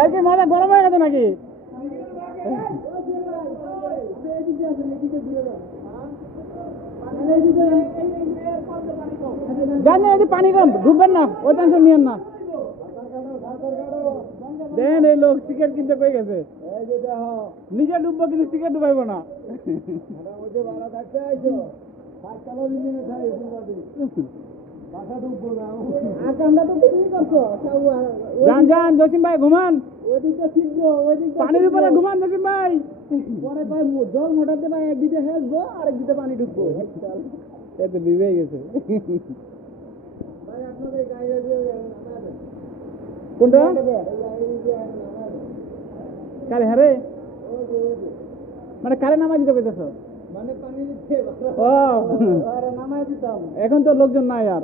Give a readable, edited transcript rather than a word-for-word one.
এর কি মাথা গরম হয়ে গেছে নাকি? জানেন এই যে পানি কম, ডুববেন না, ওই টেনশন নিয়েন না। দেন এই লোক সিগারেট কিনতে পেয়ে গেছে, নিজে ডুববো কিন্তু সিগারেট ডুবাইব না। যান যান জসিম ভাই, ঘুমান, পানির উপরে ঘুমান জসিম ভাই। পরে জল মোটাতে ভাই, এক দিতে হেসবো আরেক দিতে পানি ঢুকবো, এতে ডুবে গেছে। কোনটা কারে? হ্যাঁ রে, মানে কারে নামাই দিতে কইতেছ? মানে পানি দিতে। ও নামাই দিতাম, এখন তো লোকজন নাই আর।